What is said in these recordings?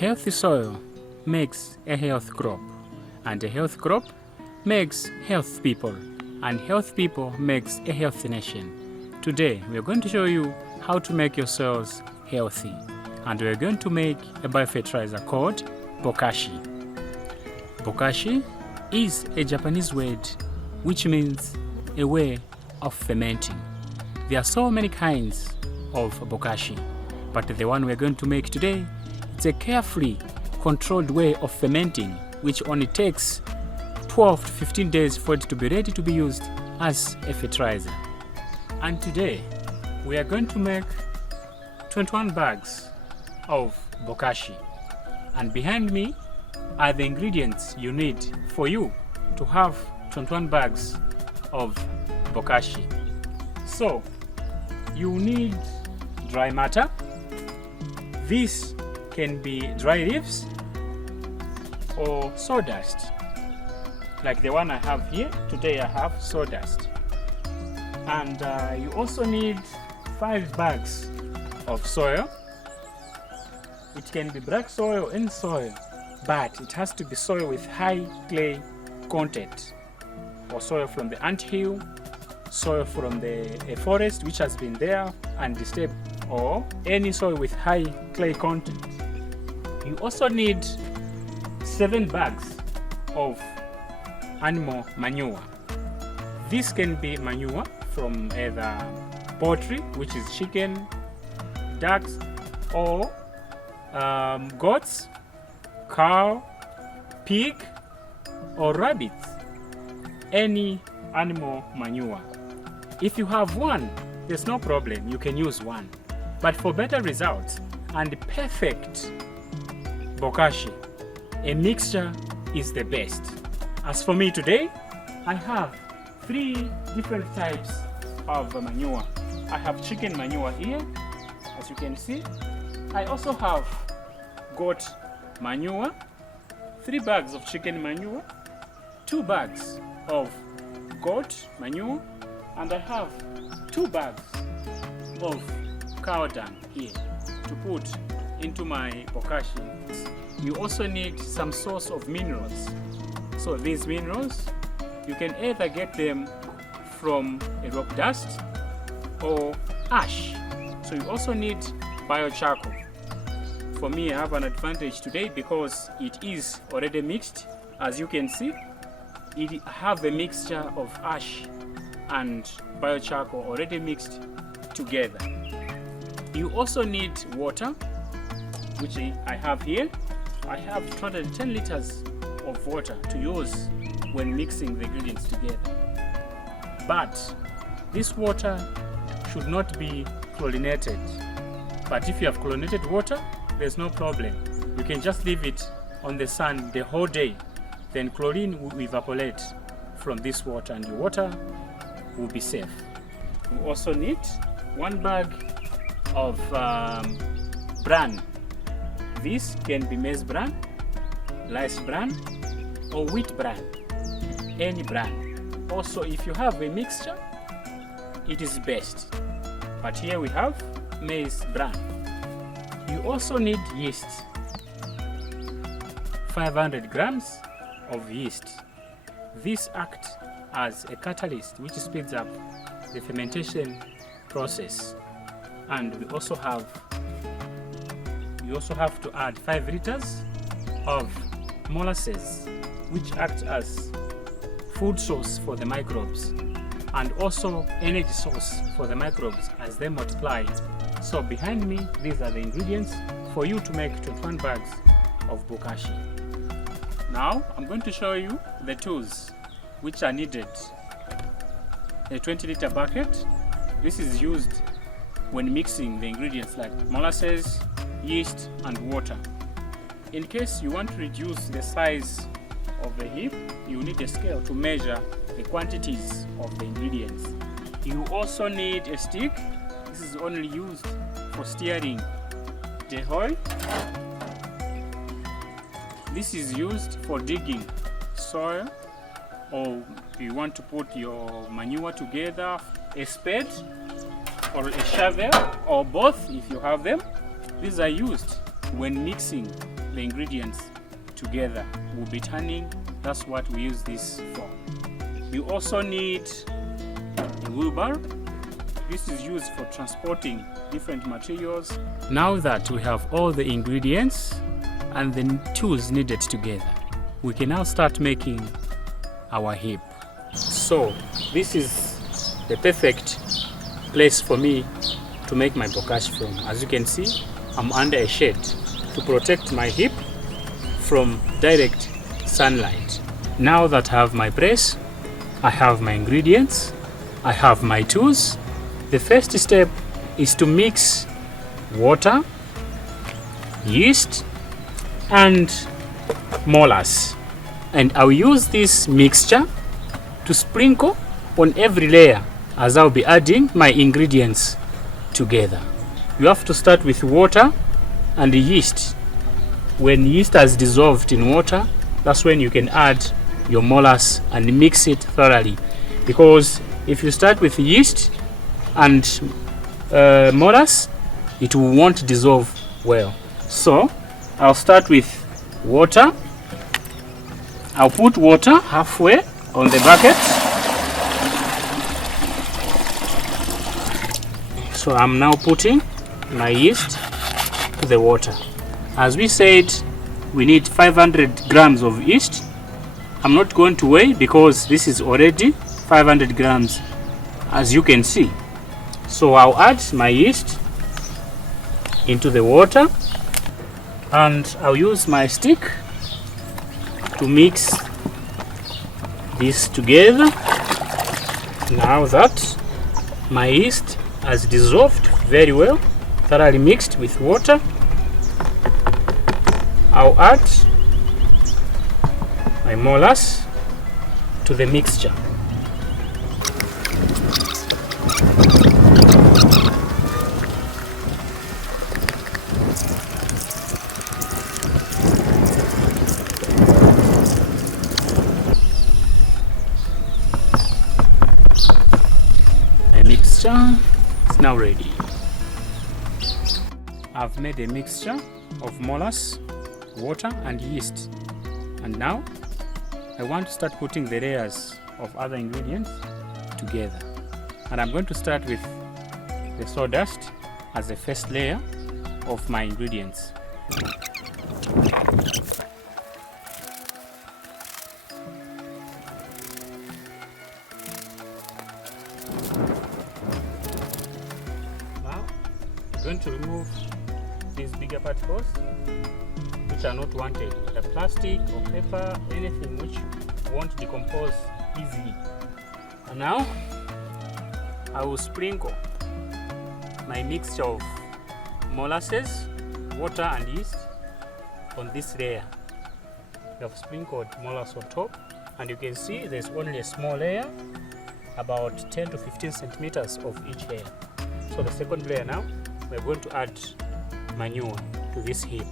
Healthy soil makes a health crop, and a health crop makes health people, and health people makes a healthy nation. Today we are going to show you how to make your soils healthy, and we are going to make a bio-fertilizer called Bokashi. Bokashi is a Japanese word which means a way of fermenting. There are so many kinds of Bokashi, but the one we are going to make today, it's a carefully controlled way of fermenting which only takes 12 to 15 days for it to be ready to be used as a fertilizer. And today we are going to make 21 bags of Bokashi, and behind me are the ingredients you need for you to have 21 bags of Bokashi. So you need dry matter. This can be dry leaves or sawdust, like the one I have here. Today I have sawdust. And you also need 5 bags of soil. It can be black soil or any soil, but it has to be soil with high clay content, or soil from the anthill, soil from the forest which has been there and disturbed, or any soil with high clay content. You also need 7 bags of animal manure. This can be manure from either poultry, which is chicken, ducks, or goats, cow, pig, or rabbits. Any animal manure. If you have one, there's no problem, you can use one. But for better results and perfect Bokashi, a mixture is the best. As for me today, I have 3 different types of manure. I have chicken manure here, as you can see. I also have goat manure, 3 bags of chicken manure, 2 bags of goat manure, and I have 2 bags of cow dung here to put into my Bokashi. You also need some source of minerals. So these minerals, you can either get them from a rock dust or ash. So you also need bio-charcoal. For me, I have an advantage today because it is already mixed. As you can see, it have a mixture of ash and bio-charcoal already mixed together. You also need water, which I have here. I have 210 liters of water to use when mixing the ingredients together. But this water should not be chlorinated. But if you have chlorinated water, there's no problem. You can just leave it on the sun the whole day. Then chlorine will evaporate from this water and your water will be safe. You also need 1 bag of bran. This can be maize bran, rice bran, or wheat bran, any bran. Also, if you have a mixture, it is best. But here we have maize bran. You also need yeast, 500 grams of yeast. This acts as a catalyst which speeds up the fermentation process. And you also have to add 5 liters of molasses, which act as food source for the microbes and also energy source for the microbes as they multiply. So behind me, these are the ingredients for you to make 21 bags of Bokashi. Now I'm going to show you the tools which are needed. A 20-liter bucket. This is used when mixing the ingredients like molasses, yeast, and water. In case you want to reduce the size of the heap, you need a scale to measure the quantities of the ingredients. You also need a stick. This is only used for steering the hoe. This is used for digging soil, or you want to put your manure together. A spade or a shovel, or both if you have them. These are used when mixing the ingredients together. We'll be turning. That's what we use this for. You also need a wheelbarrow. This is used for transporting different materials. Now that we have all the ingredients and the tools needed together, we can now start making our heap. So this is the perfect place for me to make my bokashi from. As you can see, I'm under a shade to protect my heap from direct sunlight. Now that I have my press, I have my ingredients, I have my tools. The first step is to mix water, yeast, and molasses. And I'll use this mixture to sprinkle on every layer as I'll be adding my ingredients together. You have to start with water and yeast. When yeast has dissolved in water, that's when you can add your molasses and mix it thoroughly. Because if you start with yeast and molasses, it won't dissolve well. So I'll start with water. I'll put water halfway on the bucket. So I'm now putting my yeast to the water. As we said, we need 500 grams of yeast. I'm not going to weigh because this is already 500 grams, as you can see. So I'll add my yeast into the water and I'll use my stick to mix this together. Now that my yeast has dissolved very well, thoroughly mixed with water, I'll add my molasses to the mixture. My mixture is now ready. I've made a mixture of molasses, water and yeast, and now I want to start putting the layers of other ingredients together. And I'm going to start with the sawdust as the first layer of my ingredients. Now I'm going to remove these bigger particles which are not wanted, the plastic or paper, anything which won't decompose easily. And now I will sprinkle my mixture of molasses, water and yeast on this layer. We have sprinkled molasses on top, and you can see there's only a small layer, about 10 to 15 centimeters of each layer. So the second layer now, we're going to add manure to this heap.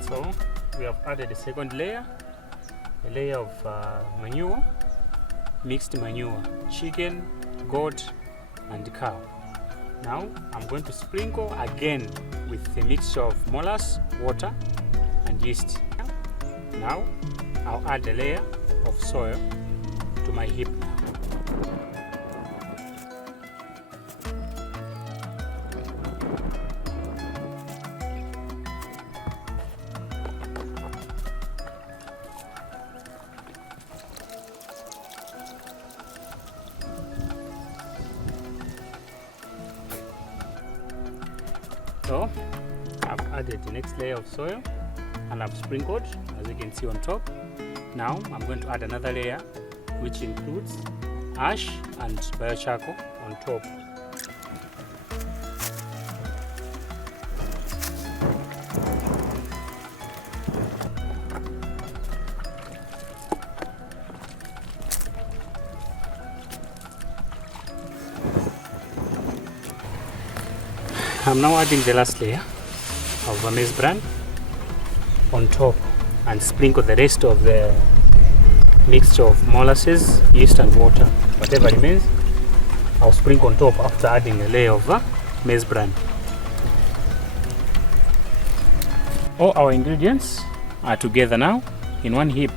So we have added a second layer, a layer of manure, mixed manure, chicken, goat and cow. Now I'm going to sprinkle again with a mixture of molasses, water and yeast. Now I'll add a layer of soil to my heap. So I've added the next layer of soil and I've sprinkled, as you can see on top. Now I'm going to add another layer which includes ash and biochar on top. I'm now adding the last layer of maize bran on top and sprinkle the rest of the mixture of molasses, yeast and water. Whatever remains, I'll sprinkle on top after adding a layer of maize bran. All our ingredients are together now in one heap,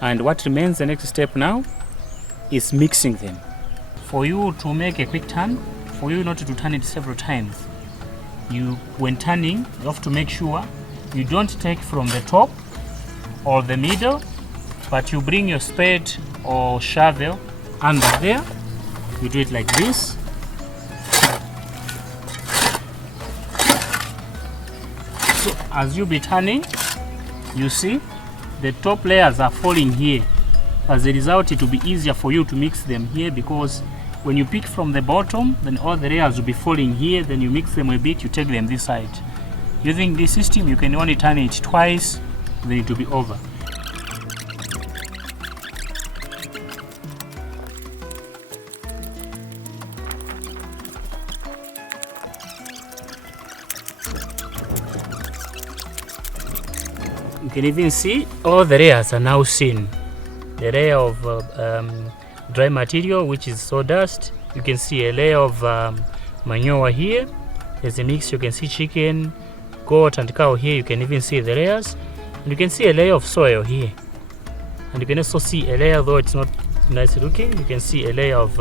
and what remains, the next step now, is mixing them. For you to make a quick turn, for you not to turn it several times, when turning, you have to make sure you don't take from the top or the middle, but you bring your spade or shovel under there. You do it like this. So as you be turning, you see the top layers are falling here. As a result, it will be easier for you to mix them here, because when you pick from the bottom, then all the layers will be falling here. Then you mix them a bit, you take them this side. Using this system, you can only turn it twice, then it will be over. You can even see all the layers are now seen. The layer of dry material, which is sawdust. You can see a layer of manure here. There's a mix. You can see chicken, goat and cow here. You can even see the layers. And you can see a layer of soil here. And you can also see a layer, though it's not nice looking, you can see a layer of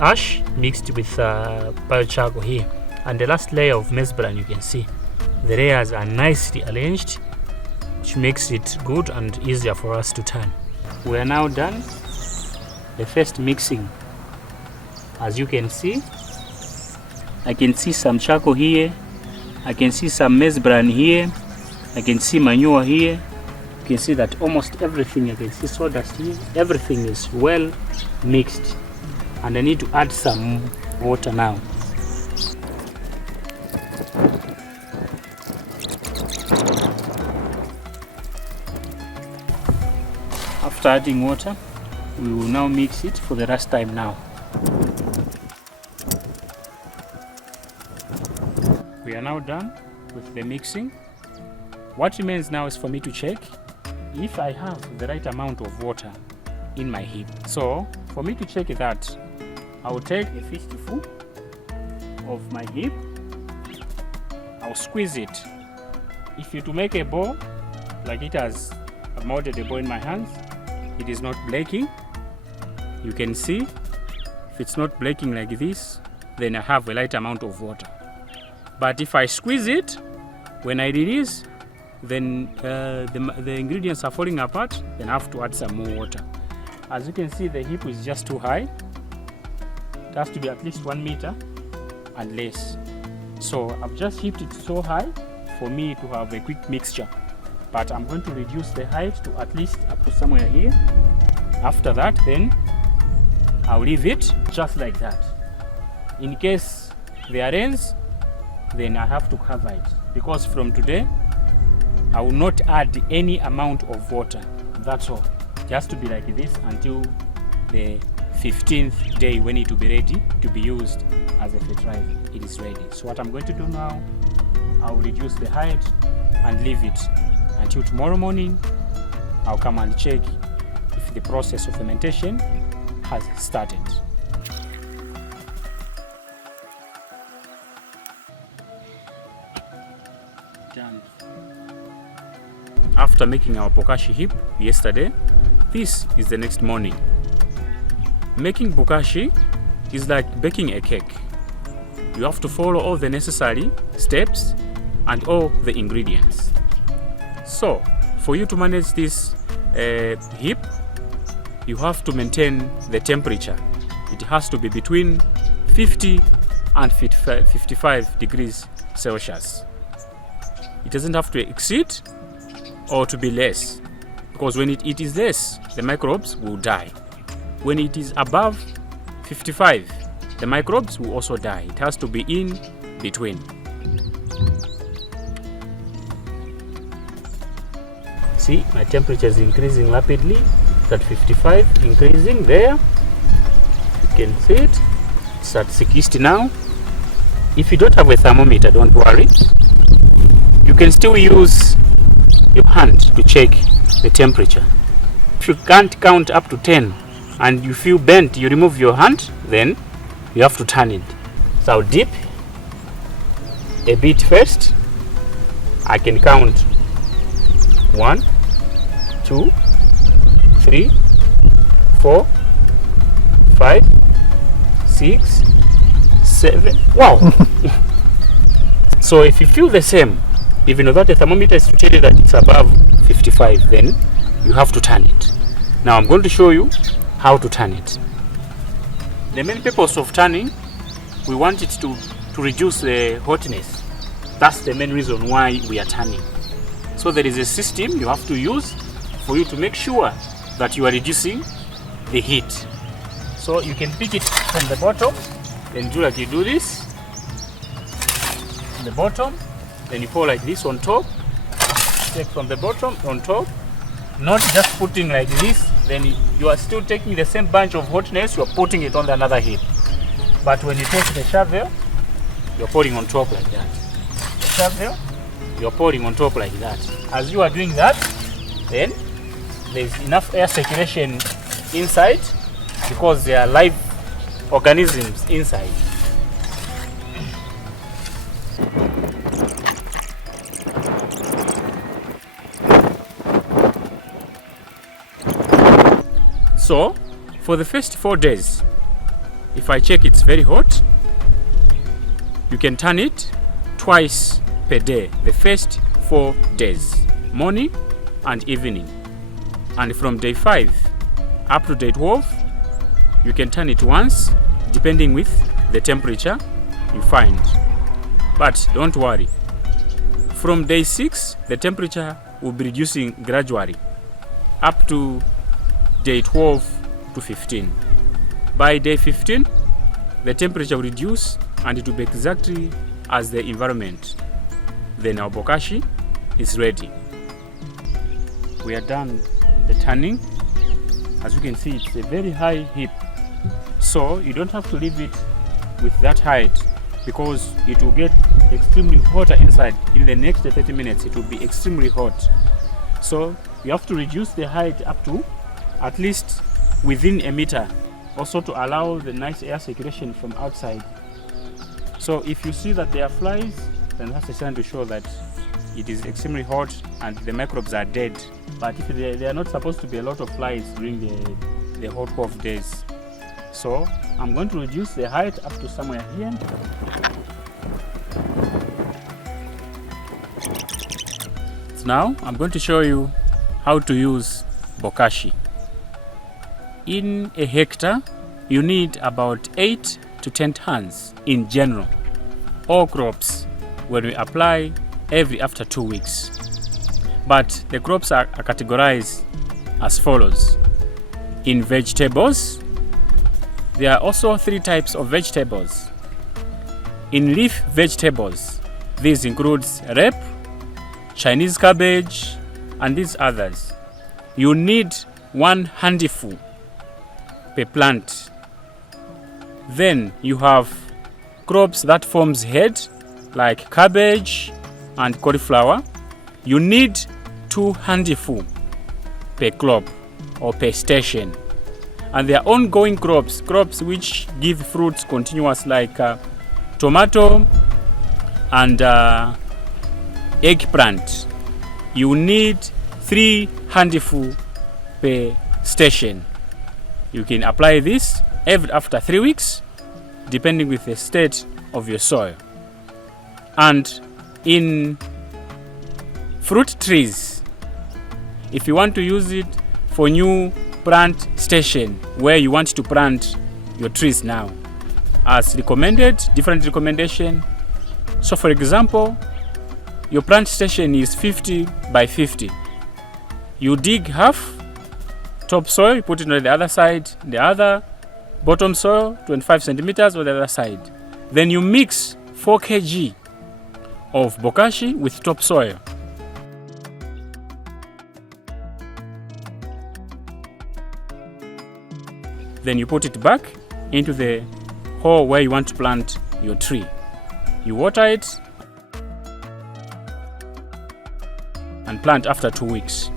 ash mixed with biochar here. And the last layer of maize bran, you can see. The layers are nicely arranged, which makes it good and easier for us to turn. We are now done the first mixing. As you can see, I can see some charcoal here, I can see some maize bran here, I can see manure here. You can see that almost everything, I can see sawdust here, everything is well mixed. And I need to add some water now. After adding water, we will now mix it for the last time now. We are now done with the mixing. What remains now is for me to check if I have the right amount of water in my heap. So for me to check that, I will take a fistful of my heap, I'll squeeze it. If you to make a ball, like it has, I've molded a ball in my hands, it is not breaking. You can see if it's not breaking like this, then I have a light amount of water. But if I squeeze it, when I release, then the ingredients are falling apart, then I have to add some more water. As you can see, the heap is just too high. It has to be at least 1 meter and less. So I've just heaped it so high for me to have a quick mixture. But I'm going to reduce the height to at least up to somewhere here. After that, then I'll leave it just like that. In case there rains, then I have to cover it, because from today I will not add any amount of water. That's all. Just to be like this until the 15th day, when it will be ready to be used as a fertilizer. It is ready. So what I'm going to do now, I'll reduce the height and leave it until tomorrow morning. I'll come and check if the process of fermentation has started. Done. After making our Bokashi heap yesterday, this is the next morning. Making Bokashi is like baking a cake. You have to follow all the necessary steps and all the ingredients. So, for you to manage this heap, you have to maintain the temperature. It has to be between 50 and 55 degrees Celsius. It doesn't have to exceed or to be less, because when it is less, the microbes will die. When it is above 55, the microbes will also die. It has to be in between. See, my temperature is increasing rapidly. It's at 55, increasing there. You can see it. It's at 60 now. If you don't have a thermometer, don't worry. You can still use your hand to check the temperature. If you can't count up to 10 and you feel bent, you remove your hand, then you have to turn it. So I'll dip a bit first. I can count 1, 2, 3, 4, 5, 6, 7. Wow! So if you feel the same, even though the thermometer is to tell you that it's above 55, then you have to turn it. Now I'm going to show you how to turn it. The main purpose of turning, we want it to reduce the hotness. That's the main reason why we are turning. So there is a system you have to use for you to make sure that you are reducing the heat. So you can pick it from the bottom, then do like you do this, from the bottom, then you pour like this on top, take from the bottom on top, not just putting like this, then you are still taking the same bunch of hotness, you are putting it on another heap. But when you take the shovel, you're pouring on top like that. The shovel, you're pouring on top like that. As you are doing that, then there's enough air circulation inside because there are live organisms inside. So for the first 4 days, if I check it's very hot, you can turn it twice per day, the first 4 days, morning and evening. And from day 5 up to day 12, you can turn it once, depending with the temperature you find. But don't worry, from day 6, the temperature will be reducing gradually up to day 12 to 15. By day 15, the temperature will reduce and it will be exactly as the environment. Then our bokashi is ready. We are done the turning. As you can see, it's a very high heap. So you don't have to leave it with that height because it will get extremely hotter inside. In the next 30 minutes, it will be extremely hot. So you have to reduce the height up to at least within a meter, also to allow the nice air circulation from outside. So if you see that there are flies, then that's a sign to show that it is extremely hot and the microbes are dead. But if there are not supposed to be a lot of flies during the hot 12 days. So I'm going to reduce the height up to somewhere here. So now I'm going to show you how to use bokashi. In a hectare, you need about 8 to 10 tons in general. All crops, when we apply every after 2 weeks. But the crops are categorized as follows. In vegetables, there are also 3 types of vegetables. In leaf vegetables, these includes rape, Chinese cabbage, and these others. You need 1 handful per plant. Then you have crops that forms head like cabbage and cauliflower. You need 2 handful per crop or per station. And there are ongoing crops which give fruits continuous like tomato and eggplant. You need 3 handful per station. You can apply this every after 3 weeks, depending with the state of your soil. And in fruit trees, if you want to use it for new plant station where you want to plant your trees now, as recommended, different recommendation. So for example, your plant station is 50 by 50. You dig half top soil, you put it on the other side, the other bottom soil 25 centimeters on the other side. Then you mix 4 kg of bokashi with topsoil. Then you put it back into the hole where you want to plant your tree. You water it and and plant after 2 weeks.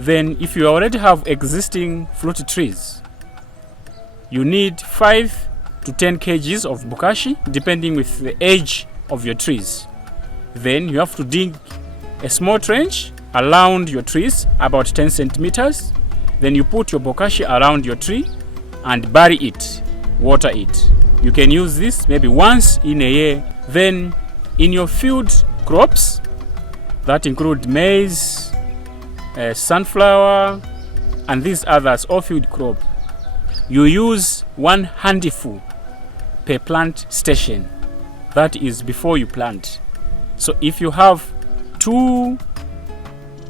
Then if you already have existing fruit trees, you need 5 to 10 kgs of Bokashi depending with the age of your trees. Then you have to dig a small trench around your trees about 10 centimeters. Then you put your Bokashi around your tree and bury it, water it. You can use this maybe once in a year. Then in your field crops, that include maize, sunflower, and these others, all field crop, you use 1 handful per plant station. That is before you plant. So if you have 2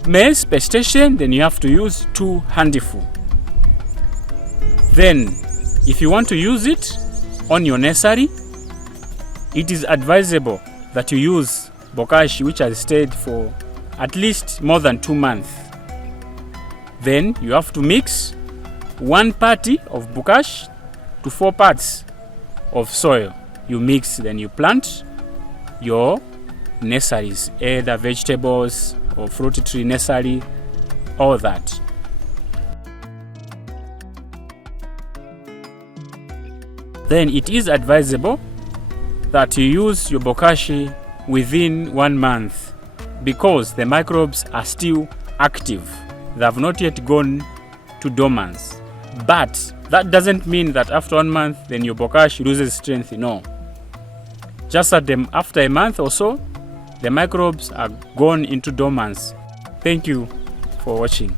maize per station, then you have to use 2 handful. Then if you want to use it on your nursery, it is advisable that you use Bokashi which has stayed for at least more than 2 months. Then you have to mix 1 party of Bokashi to 4 parts of soil. You mix, then you plant your nurseries, either vegetables or fruit tree nursery, all that. Then it is advisable that you use your Bokashi within 1 month because the microbes are still active. They have not yet gone to dormance. But that doesn't mean that after 1 month then your Bokashi loses strength. No. Just after a month or so, the microbes are gone into dormance. Thank you for watching.